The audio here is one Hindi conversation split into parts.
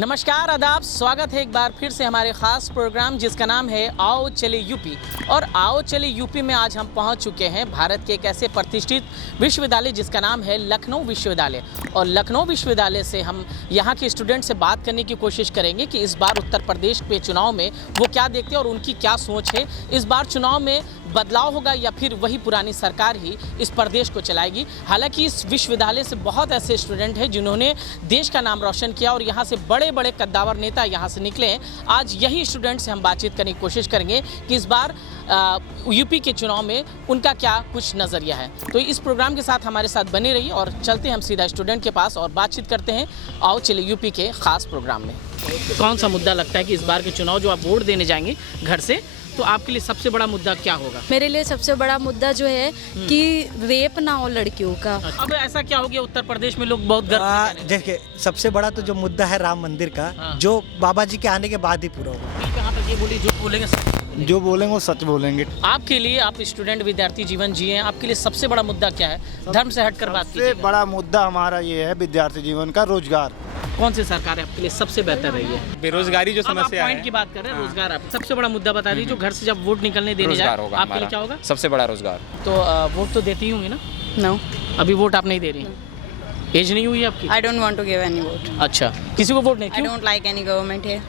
नमस्कार आदाब, स्वागत है एक बार फिर से हमारे ख़ास प्रोग्राम जिसका नाम है आओ चले यूपी। और आओ चले यूपी में आज हम पहुंच चुके हैं भारत के एक ऐसे प्रतिष्ठित विश्वविद्यालय जिसका नाम है लखनऊ विश्वविद्यालय। और लखनऊ विश्वविद्यालय से हम यहाँ के स्टूडेंट से बात करने की कोशिश करेंगे कि इस बार उत्तर प्रदेश के चुनाव में वो क्या देखते हैं और उनकी क्या सोच है। इस बार चुनाव में बदलाव होगा या फिर वही पुरानी सरकार ही इस प्रदेश को चलाएगी। हालांकि इस विश्वविद्यालय से बहुत ऐसे स्टूडेंट हैं जिन्होंने देश का नाम रोशन किया और यहाँ से बड़े बड़े कद्दावर नेता यहाँ से निकले हैं। आज यही स्टूडेंट से हम बातचीत करने की कोशिश करेंगे कि इस बार यूपी के चुनाव में उनका क्या कुछ नज़रिया है। तो इस प्रोग्राम के साथ हमारे साथ बने रहिए और चलते हैं हम सीधा स्टूडेंट के पास और बातचीत करते हैं आओ चले यूपी के खास प्रोग्राम में। कौन सा मुद्दा लगता है कि इस बार के चुनाव जो आप वोट देने जाएंगे घर से, तो आपके लिए सबसे बड़ा मुद्दा क्या होगा? मेरे लिए सबसे बड़ा मुद्दा जो है कि रेप ना हो लड़कियों का। अब ऐसा क्या हो गया उत्तर प्रदेश में लोग बहुत गर्व? देखिए, सबसे बड़ा तो जो मुद्दा है राम मंदिर का, जो बाबा जी के आने के बाद ही पूरा होगा। कहाँ तक ये बोली जो बोलेंगे जो बोलेंगे वो सच बोलेंगे। आपके लिए, आप स्टूडेंट विद्यार्थी जीवन जिए, आपके लिए सबसे बड़ा मुद्दा क्या है? धर्म से हटकर बात कीजिए। सबसे बड़ा मुद्दा हमारा ये है विद्यार्थी जीवन का रोजगार। कौन सी सरकार है आपके लिए सबसे बेहतर रही है? बेरोजगारी जो अब आप समस्या पॉइंट है, की बात कर रहे हैं, रोजगार। आप सबसे बड़ा मुद्दा बता दीजिए जो घर से जब वोट निकलने देने जाए रोजगार होगा आपके लिए क्या होगा? सबसे बड़ा रोजगार। तो वोट तो देती होंगी ना? नो, अभी वोट आप नहीं दे रही? एज नहीं हुई आपकी? I don't want to give any vote. अच्छा, किसी को वोट नहीं? आई क्यों? डोंट लाइक एनी गवर्नमेंट है।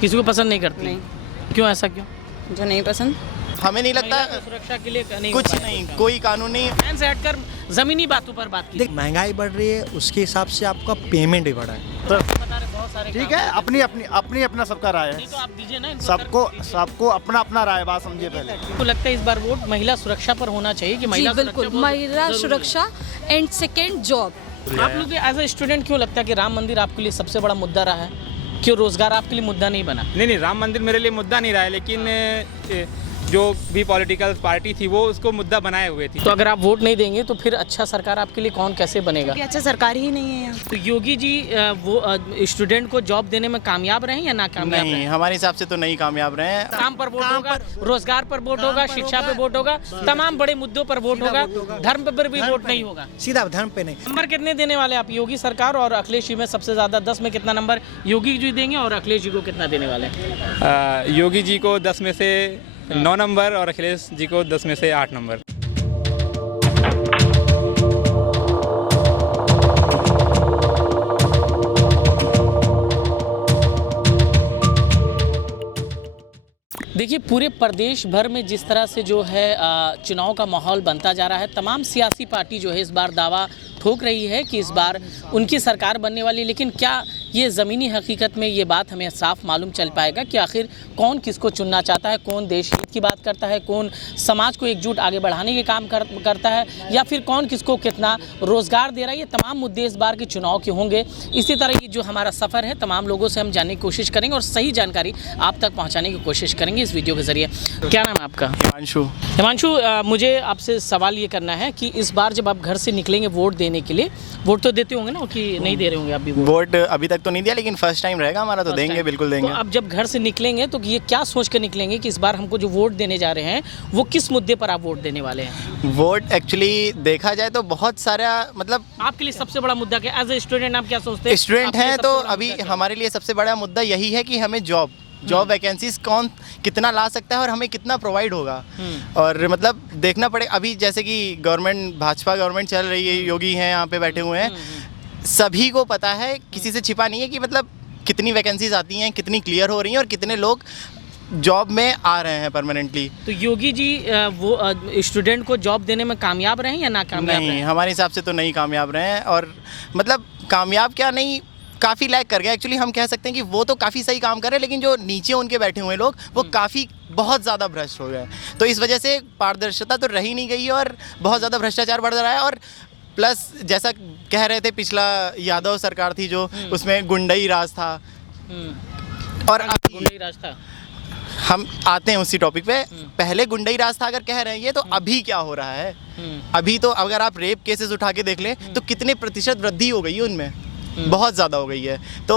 किसी को पसंद नहीं करती? नहीं। क्यों, ऐसा क्यों? जो नहीं पसंद। हमें नहीं लगता महिला की सुरक्षा के लिए नहीं हो कुछ पाएगा नहीं, इसका। कोई कानून नहीं। फैन से हटकर जमीनी बातों पर बात की। देख, महंगाई बढ़ रही है, उसके हिसाब से आपका पेमेंट भी बढ़ा है। बता रहे बहुत सारे ठीक काम है, अपनी अपना सबका राय नहीं, तो है। आप दीजिए ना इनको। सबको अपना अपना राय, बात समझिए पहले। आपको लगता है इस बार वोट महिला सुरक्षा पर होना चाहिए कि महिला जी बिल्कुल, सुरक्षा बहुत महिला जरूरी है? सुरक्षा एंड सेकेंड जॉब। आप लोग एज ए स्टूडेंट क्यों लगता है कि राम मंदिर आपके लिए सबसे बड़ा मुद्दा रहा है? क्यों रोजगार आपके लिए मुद्दा नहीं बना? नहीं, राम मंदिर मेरे लिए मुद्दा नहीं रहा है, लेकिन जो भी पॉलिटिकल पार्टी थी वो उसको मुद्दा बनाए हुए थी। तो अगर आप वोट नहीं देंगे तो फिर अच्छा सरकार आपके लिए कौन कैसे बनेगा? अच्छा सरकार ही नहीं है यहाँ। तो योगी जी वो स्टूडेंट को जॉब देने में कामयाब रहे या नाकामयाब रहे? नहीं, हमारे हिसाब से तो नहीं कामयाब रहे हैं। काम पर वोट होगा, रोजगार पर वोट होगा, शिक्षा पे वोट होगा, तमाम बड़े मुद्दों पर वोट होगा, धर्म पर भी वोट नहीं होगा। सीधा धर्म पे नहीं। नंबर कितने देने वाले आप योगी सरकार और अखिलेश जी में सबसे ज्यादा? 10 में कितना नंबर योगी जी देंगे और अखिलेश जी को कितना देने वाले? योगी जी को 10 में से 9 नंबर और अखिलेश जी को 10 में से 8 नंबर। देखिए, पूरे प्रदेश भर में जिस तरह से जो है चुनाव का माहौल बनता जा रहा है, तमाम सियासी पार्टी जो है इस बार दावा ठोक रही है कि इस बार उनकी सरकार बनने वाली। लेकिन क्या ये ज़मीनी हकीकत में ये बात हमें साफ मालूम चल पाएगा कि आखिर कौन किसको चुनना चाहता है, कौन देश हित की बात करता है, कौन समाज को एकजुट आगे बढ़ाने के काम करता है, या फिर कौन किसको कितना रोज़गार दे रहा है? ये तमाम मुद्दे इस बार के चुनाव के होंगे। इसी तरह ये जो हमारा सफ़र है, तमाम लोगों से हम जानने की कोशिश करेंगे और सही जानकारी आप तक पहुँचाने की कोशिश करेंगे इस वीडियो के ज़रिए। क्या नाम है आपका? हिमांशु, मुझे आपसे सवाल ये करना है कि इस बार जब आप घर से निकलेंगे वोट देने के लिए, वोट तो देते होंगे ना कि नहीं दे रहे होंगे आप भी? वोट अभी तक तो नहीं दिया, लेकिन फर्स्ट टाइम रहेगा हमारा, तो देंगे, बिल्कुल देंगे। तो अब जब घर से निकलेंगे तो ये क्या सोच कर निकलेंगे कि इस बार हमको जो वोट देने जा रहे हैं वो किस मुद्दे पर आप वोट देने वाले हैं? वोट एक्चुअली देखा जाए तो बहुत सारा, मतलब आपके लिए सबसे बड़ा मुद्दा क्या? एज ए स्टूडेंट आप क्या सोचते हैं? स्टूडेंट आपके लिए हैं सबसे तो बड़ा अभी मुद्दा क्या? हमारे लिए सबसे बड़ा मुद्दा यही है कि हमें जॉब वैकेंसीज कौन कितना ला सकता है और हमें कितना प्रोवाइड होगा। और मतलब देखना पड़े, अभी जैसे कि गवर्नमेंट, भाजपा गवर्नमेंट चल रही है, योगी हैं यहाँ पे बैठे हुए हैं, सभी को पता है, किसी से छिपा नहीं है कि मतलब कितनी वैकेंसीज आती हैं, कितनी क्लियर हो रही हैं और कितने लोग जॉब में आ रहे हैं परमानेंटली। तो योगी जी वो स्टूडेंट को जॉब देने में कामयाब रहे या नाकामयाब रहे? नहीं, हमारे हिसाब से तो नहीं कामयाब रहे हैं। और मतलब कामयाब क्या, नहीं, काफ़ी लैग कर गया। एक्चुअली हम कह सकते हैं कि वो तो काफ़ी सही काम कर रहे हैं, लेकिन जो नीचे उनके बैठे हुए लोग वो काफ़ी बहुत ज़्यादा भ्रष्ट हो गए। तो इस वजह से पारदर्शिता तो रही नहीं गई और बहुत ज़्यादा भ्रष्टाचार बढ़ रहा है। और प्लस जैसा कह रहे थे, पिछला यादव सरकार थी जो, उसमें गुंडई राज था। और गुंडई राज था। हम आते हैं उसी टॉपिक पे। पहले गुंडई राज था अगर कह रहे हैं ये, तो अभी क्या हो रहा है? अभी तो अगर आप रेप केसेस उठा के देख लें तो कितने प्रतिशत वृद्धि हो गई है उनमें, बहुत ज़्यादा हो गई है। तो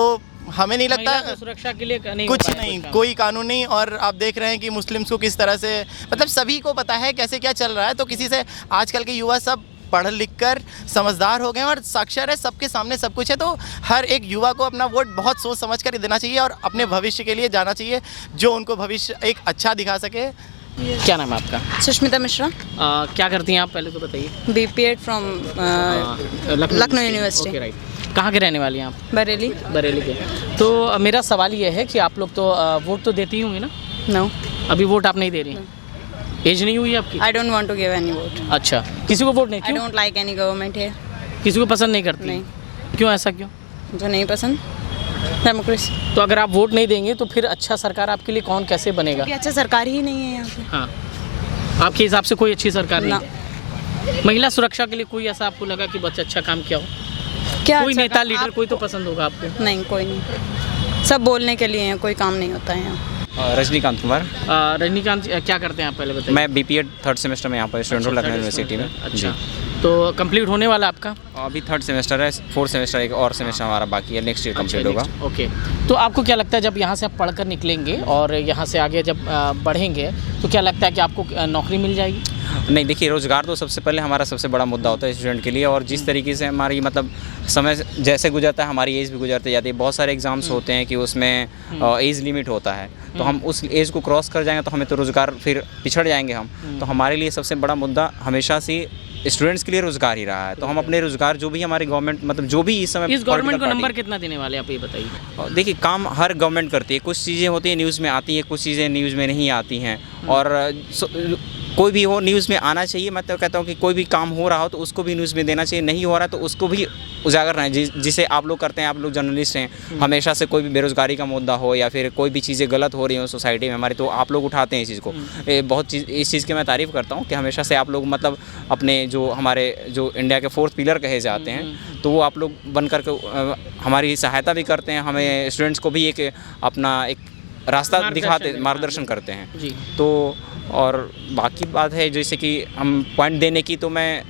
हमें नहीं लगता, महिला की सुरक्षा के लिए नहीं कुछ हो पाया नहीं, काम। कोई कानून नहीं। और आप देख रहे हैं कि मुस्लिम्स को किस तरह से, मतलब सभी को पता है कैसे क्या चल रहा है। तो किसी से, आजकल के युवा सब पढ़ लिख कर समझदार हो गए हैं और साक्षर है, सबके सामने सब कुछ है। तो हर एक युवा को अपना वोट बहुत सोच समझ कर देना चाहिए और अपने भविष्य के लिए जाना चाहिए, जो उनको भविष्य एक अच्छा दिखा सके। क्या नाम है आपका? सुष्मिता मिश्रा, क्या करती हैं आप, पहले तो बताइए। BPEd from Lucknow university. Okay, right. कहाँ के रहने वाली हैं आप? बरेली। बरेली के। तो मेरा सवाल ये है कि आप लोग तो वोट तो देती होंगी ना? नो, अभी वोट आप नहीं दे रही? एज नहीं हुई आपकी? I don't want to give any vote. अच्छा, किसी को वोट नहीं? आई क्यों? Don't like any government here. किसी को पसंद नहीं करती? नहीं। क्यों, ऐसा क्यों? जो नहीं पसंद, डेमोक्रेसी। तो अगर आप वोट नहीं देंगे तो फिर अच्छा सरकार आपके लिए कौन कैसे बनेगा? क्योंकि अच्छा सरकार ही नहीं है यहाँ पे। हाँ, आपके हिसाब से कोई अच्छी सरकार नहीं ना। है? महिला सुरक्षा के लिए कोई ऐसा आपको लगा कि बहुत अच्छा काम किया हो? क्या कोई अच्छा नेता काम- लीडर आप- कोई तो पसंद होगा आपको? नहीं, कोई नहीं, सब बोलने के लिए हैं, कोई काम नहीं होता है यहाँ। रजनीकांत कुमार। रजनीकांत क्या करते हैं आप, पहले बताइए। मैं बीपीएड थर्ड सेमेस्टर में यहाँ पर स्टूडेंट हूँ लखनऊ यूनिवर्सिटी में। अच्छा, तो कंप्लीट होने वाला आपका? अभी थर्ड सेमेस्टर है, फोर्थ सेमेस्टर एक और सेमेस्टर हमारा बाकी है, नेक्स्ट ईयर कंप्लीट होगा। ओके, तो आपको क्या लगता है जब यहाँ से आप पढ़कर निकलेंगे और यहाँ से आगे जब बढ़ेंगे तो क्या लगता है कि आपको नौकरी मिल जाएगी? नहीं, देखिए, रोज़गार तो सबसे पहले हमारा सबसे बड़ा मुद्दा होता है स्टूडेंट के लिए। और जिस तरीके से हमारी मतलब समय जैसे गुजरता है, हमारी एज भी गुजरती जाती है। बहुत सारे एग्ज़ाम्स होते हैं कि उसमें एज लिमिट होता है, तो हम उस एज को क्रॉस कर जाएंगे तो हमें तो रोज़गार फिर पिछड़ जाएंगे हम। तो हमारे लिए सबसे बड़ा मुद्दा हमेशा से स्टूडेंट्स के लिए रोज़गार ही रहा है। तो हम अपने रोज़गार जो भी हमारी गवर्नमेंट मतलब जो भी इस समय इस गवर्नमेंट को political नंबर party- कितना देने वाले आप ये बताइए? देखिए, काम हर गवर्नमेंट करती है। कुछ चीज़ें होती हैं न्यूज़ में आती है, कुछ चीज़ें न्यूज़ में नहीं आती हैं। और कोई भी हो न्यूज़ में आना चाहिए। मैं तो कहता हूँ कि कोई भी काम हो रहा हो तो उसको भी न्यूज़ में देना चाहिए, नहीं हो रहा है तो उसको भी उजागर रहना है। जिसे आप लोग करते हैं, आप लोग जर्नलिस्ट हैं, हमेशा से कोई भी बेरोज़गारी का मुद्दा हो या फिर कोई भी चीज़ें गलत हो रही हो सोसाइटी में हमारी, तो आप लोग उठाते हैं इस चीज़ को। इस चीज़ की मैं तारीफ़ करता हूँ कि हमेशा से आप लोग मतलब अपने जो हमारे जो इंडिया के फोर्थ पिलर कहे जाते हैं, तो वो आप लोग बन कर के हमारी सहायता भी करते हैं। हमें स्टूडेंट्स को भी एक अपना एक रास्ता दिखाते, मार्गदर्शन करते हैं जी। तो। और बाकी बात है जैसे कि हम पॉइंट देने की, तो मैं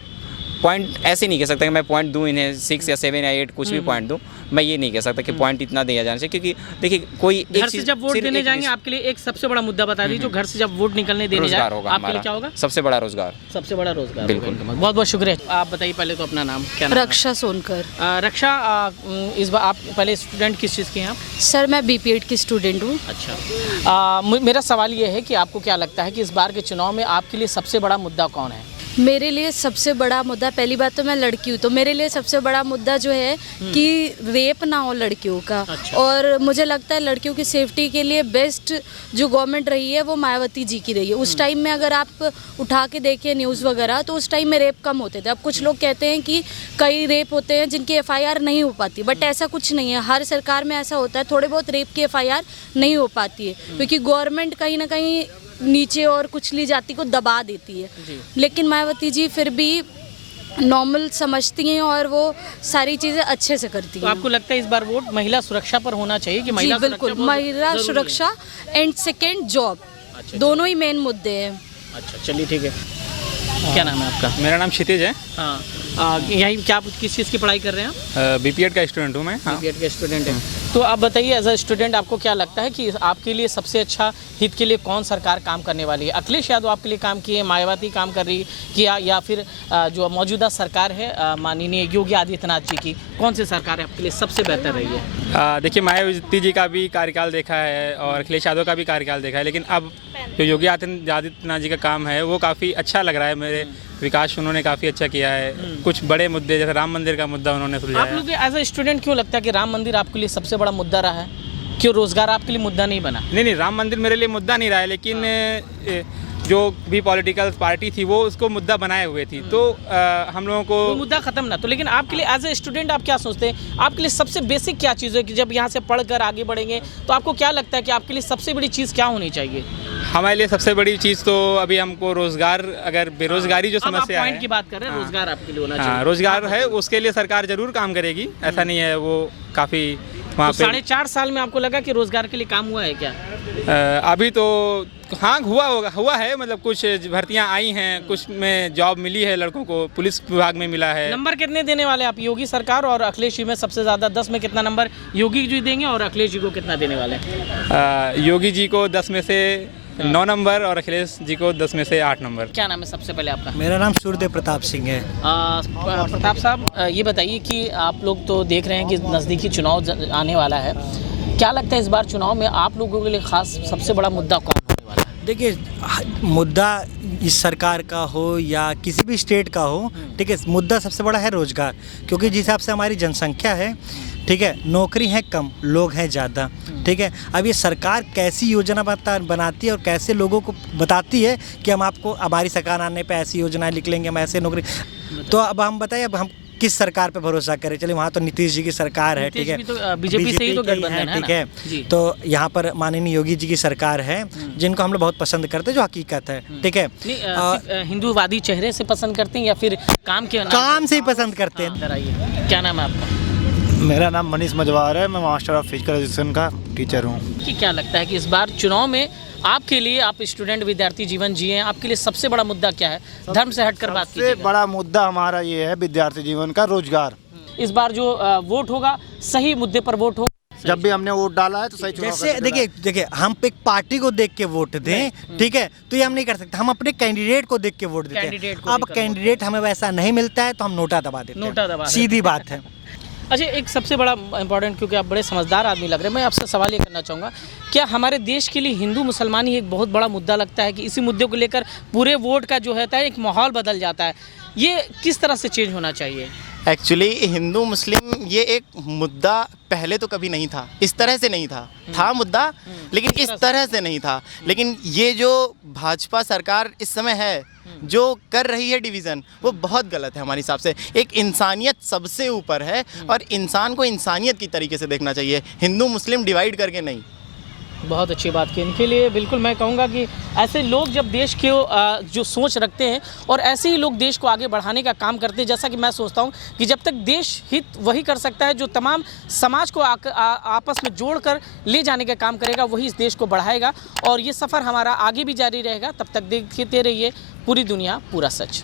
पॉइंट ऐसे नहीं कह सकता कि मैं पॉइंट दूँ इन्हें 6 या 7 या 8 कुछ भी पॉइंट दूँ। मैं ये नहीं कह सकता कि पॉइंट इतना दिया जाना चाहिए, क्योंकि देखिए कोई घर से जब वोट देने जाएंगे आपके लिए एक सबसे बड़ा मुद्दा बता दीजिए, जो घर से जब वोट निकलने देने जाए रोजगार होगा आपके लिए क्या होगा? हमारा सबसे बड़ा रोजगार। सबसे बड़ा रोजगार। बिल्कुल। बहुत बहुत शुक्रिया। आप बताइए पहले तो अपना नाम, क्या नाम है? रक्षा सोनकर। रक्षा, इस बार आप पहले स्टूडेंट किस चीज़ के हैं आप? सर, मैं बीपीएड की स्टूडेंट हूँ। अच्छा, मेरा सवाल ये है कि आपको क्या लगता है कि इस बार के चुनाव में आपके लिए सबसे बड़ा मुद्दा कौन है? मेरे लिए सबसे बड़ा मुद्दा, पहली बात तो मैं लड़की हूँ, तो मेरे लिए सबसे बड़ा मुद्दा जो है कि रेप ना हो लड़कियों का। अच्छा। और मुझे लगता है लड़कियों की सेफ्टी के लिए बेस्ट जो गवर्नमेंट रही है वो मायावती जी की रही है। उस टाइम में अगर आप उठा के देखिए न्यूज़ वगैरह, तो उस टाइम में रेप कम होते थे। अब कुछ लोग कहते हैं कि कई रेप होते हैं जिनकी एफआईआर नहीं हो पाती, बट ऐसा कुछ नहीं है। हर सरकार में ऐसा होता है, थोड़े बहुत रेप की एफआईआर नहीं हो पाती है, क्योंकि गवर्नमेंट कहीं ना कहीं नीचे और कुचली जाति को दबा देती है। लेकिन मायावती जी फिर भी नॉर्मल समझती हैं और वो सारी चीज़ें अच्छे से करती तो हैं। आपको लगता है इस बार वोट महिला सुरक्षा पर होना चाहिए कि महिला जी बिल्कुल, सुरक्षा बहुत महिला जरूरी है? सुरक्षा एंड सेकेंड जॉब, दोनों ही मेन मुद्दे हैं। अच्छा, चलिए ठीक है। क्या नाम है आपका? मेरा नाम क्षितिज है। हाँ, यहीं क्या आप किस चीज़ की पढ़ाई कर रहे हैं आप? बीपीएड का स्टूडेंट हूँ मैं। हाँ। बीपीएड के स्टूडेंट हैं। तो आप बताइए एज अ स्टूडेंट आपको क्या लगता है कि आपके लिए सबसे अच्छा हित के लिए कौन सरकार काम करने वाली है? अखिलेश यादव आपके लिए काम किए, मायावती काम कर रही किया, या फिर जो मौजूदा सरकार है माननीय योगी आदित्यनाथ जी की, कौन सी सरकार है आपके लिए सबसे बेहतर रही है? देखिए, मायावती जी का भी कार्यकाल देखा है और अखिलेश यादव का भी कार्यकाल देखा है, लेकिन अब जो योगी आदित्यनाथ जी का काम है वो काफ़ी अच्छा लग रहा है। मेरे विकास उन्होंने काफ़ी अच्छा किया है। कुछ बड़े मुद्दे जैसे राम मंदिर का मुद्दा उन्होंने आप सुलझाया। लोग एज अ स्टूडेंट क्यों लगता है कि राम मंदिर आपके लिए सबसे बड़ा मुद्दा रहा है? क्यों रोजगार आपके लिए मुद्दा नहीं बना? नहीं, राम मंदिर मेरे लिए मुद्दा नहीं रहा है, लेकिन जो भी पॉलिटिकल पार्टी थी वो उसको मुद्दा बनाए हुए थी। तो हम लोगों को वो मुद्दा खत्म ना, तो लेकिन आपके लिए एज ए स्टूडेंट आप क्या सोचते हैं? आपके लिए सबसे बेसिक क्या चीज़ है कि जब यहाँ से पढ़कर आगे बढ़ेंगे तो आपको क्या लगता है कि आपके लिए सबसे बड़ी चीज़ क्या होनी चाहिए? हमारे लिए सबसे बड़ी चीज़ तो अभी हमको रोजगार, अगर बेरोजगारी जो अब आप समस्या पॉइंट है, की बात कर रहे हैं, रोजगार आपके लिए होना हाँ, चाहिए। रोजगार है, उसके लिए सरकार जरूर काम करेगी। ऐसा नहीं है, वो काफ़ी वहाँ तो पे 4.5 साल में आपको लगा कि रोजगार के लिए काम हुआ है क्या? अभी तो हाँ हुआ है, मतलब कुछ भर्तियां आई हैं, कुछ में जॉब मिली है लड़कों को, पुलिस विभाग में मिला है। नंबर कितने देने वाले आप योगी सरकार और अखिलेश जी में? सबसे ज़्यादा 10 में कितना नंबर योगी जी देंगे और अखिलेश जी को कितना देने वाले हैं? योगी जी को 10 में से 9 नंबर और अखिलेश जी को 10 में से 8 नंबर। क्या नाम है सबसे पहले आपका? मेरा नाम सूर्यदेव प्रताप सिंह है। प्रताप साहब, ये बताइए कि आप लोग तो देख रहे हैं कि नज़दीकी चुनाव आने वाला है, क्या लगता है इस बार चुनाव में आप लोगों के लिए खास सबसे बड़ा मुद्दा कौन होने वाला है? देखिए, मुद्दा इस सरकार का हो या किसी भी स्टेट का हो, ठीक है, मुद्दा सबसे बड़ा है रोजगार। क्योंकि जिस हिसाब से हमारी जनसंख्या है, ठीक है, नौकरी है कम, लोग हैं ज़्यादा, ठीक है। अब ये सरकार कैसी योजना बनाती है और कैसे लोगों को बताती है कि हम आपको हमारी सरकार आने पे ऐसी योजनाएं लिख लेंगे, हम ऐसे नौकरी, तो अब हम बताइए, अब हम किस सरकार पे भरोसा करें? चलिए, वहाँ तो नीतीश जी की सरकार है, ठीक है, बीजेपी से ही तो गठबंधन है, ठीक है। तो यहाँ पर माननीय योगी जी की सरकार है, जिनको हम लोग बहुत पसंद करते हैं, जो हकीकत है, ठीक है। हिंदूवादी चेहरे से पसंद करते हैं या फिर काम के काम से ही पसंद करते हैं। इधर आइए, क्या नाम है आपका? मेरा नाम मनीष मजवार है, मैं मास्टर ऑफ फिजिकल एजुकेशन का टीचर हूँ। कि क्या लगता है कि इस बार चुनाव में आपके लिए, आप स्टूडेंट विद्यार्थी जीवन जिए, आपके लिए सबसे बड़ा मुद्दा क्या है? धर्म से हटकर बात कीजिए। सबसे बड़ा मुद्दा हमारा ये है विद्यार्थी जीवन का, रोजगार। इस बार जो वोट होगा, सही मुद्दे पर वोट हो। जब भी हमने वोट डाला है तो सही चुनाव जैसे करके देखिए हम एक पार्टी को देख के वोट दें, ठीक है, तो ये हम नहीं कर सकते। हम अपने कैंडिडेट को देख के वोट देते हैं। अब कैंडिडेट हमें वैसा नहीं मिलता है तो हम नोटा दबा देते हैं। नोटा दबा देते हैं। सीधी बात है। अच्छा, एक सबसे बड़ा इम्पोर्टेंट, क्योंकि आप बड़े समझदार आदमी लग रहे हैं, मैं आपसे सवाल ये करना चाहूँगा, क्या हमारे देश के लिए हिंदू मुसलमान ही एक बहुत बड़ा मुद्दा लगता है कि इसी मुद्दे को लेकर पूरे वोट का जो है एक माहौल बदल जाता है? ये किस तरह से चेंज होना चाहिए? एक्चुअली हिंदू मुस्लिम ये एक मुद्दा पहले तो कभी नहीं था, इस तरह से नहीं था मुद्दा, लेकिन इस तरह से नहीं था। लेकिन ये जो भाजपा सरकार इस समय है, जो कर रही है डिवीज़न, वो बहुत गलत है हमारे हिसाब से। एक इंसानियत सबसे ऊपर है और इंसान को इंसानियत की तरीके से देखना चाहिए, हिंदू मुस्लिम डिवाइड करके नहीं। बहुत अच्छी बात की। इनके लिए बिल्कुल मैं कहूँगा कि ऐसे लोग जब देश के जो सोच रखते हैं और ऐसे ही लोग देश को आगे बढ़ाने का काम करते हैं, जैसा कि मैं सोचता हूँ कि जब तक देश हित वही कर सकता है जो तमाम समाज को आपस में जोड़कर ले जाने का काम करेगा, वही इस देश को बढ़ाएगा। और ये सफ़र हमारा आगे भी जारी रहेगा। तब तक देखते रहिए पूरी दुनिया पूरा सच।